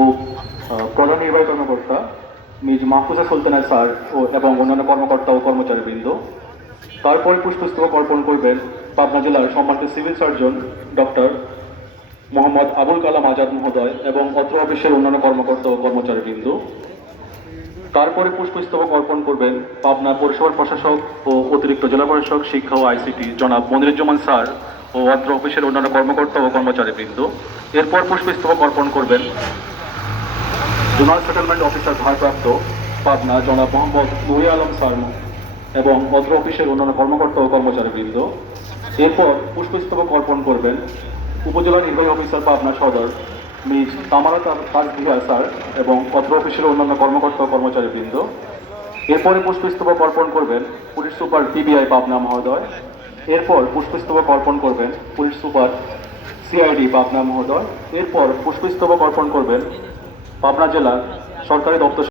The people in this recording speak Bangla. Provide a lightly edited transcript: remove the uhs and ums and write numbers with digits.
ও প্রধান নির্বাহী কর্মকর্তা মিজ মাহফুজা সুলতানা স্যার এবং অন্যান্য কর্মকর্তা ও কর্মচারীবৃন্দ। তারপরে পুষ্পস্তবক অর্পণ করবেন পাবনা জেলার সম্মানিত civil surgeon doctor Mohammad Abul Kalam Azad মহোদয় এবং অত্র অফিসের অন্যান্য কর্মকর্তা ও কর্মচারীবৃন্দ। তারপরে পুষ্পস্তবক অর্পণ করবেন পাবনা পৌরসভার প্রশাসক ও অতিরিক্ত জেলা প্রশাসক শিক্ষা ও আইসিটি জনাব মনিরুজ্জামান স্যার ও অত্র অফিসের অন্যান্য কর্মকর্তা ও কর্মচারীবৃন্দ। এরপর পুষ্পস্তবক অর্পণ করবেন জোনাল সেটেলমেন্ট অফিসার ভারপ্রাপ্ত পাবনা জনাব মোহাম্মদ নুরি আলম স্যার এবং অত্র অফিসের অন্যান্য কর্মকর্তা ও কর্মচারীবৃন্দ। এরপর পুষ্পস্তবক অর্পণ করবেন উপজেলা নির্বাহী অফিসার পাবনা সদর মিস তামারা তাজভিয়া স্যার এবং অত্র অফিসের অন্যান্য কর্মকর্তা ও কর্মচারীবৃন্দ। এরপরে পুষ্পস্তবক অর্পণ করবেন পুলিশ সুপার পিবিআই পাবনা মহোদয়। এরপর পুষ্পস্তবক অর্পণ করবেন পুলিশ সুপার সিআইডি পাবনা মহোদয়। এরপর পুষ্পস্তবক অর্পণ করবেন পাবনা জেলার সরকারি দপ্তর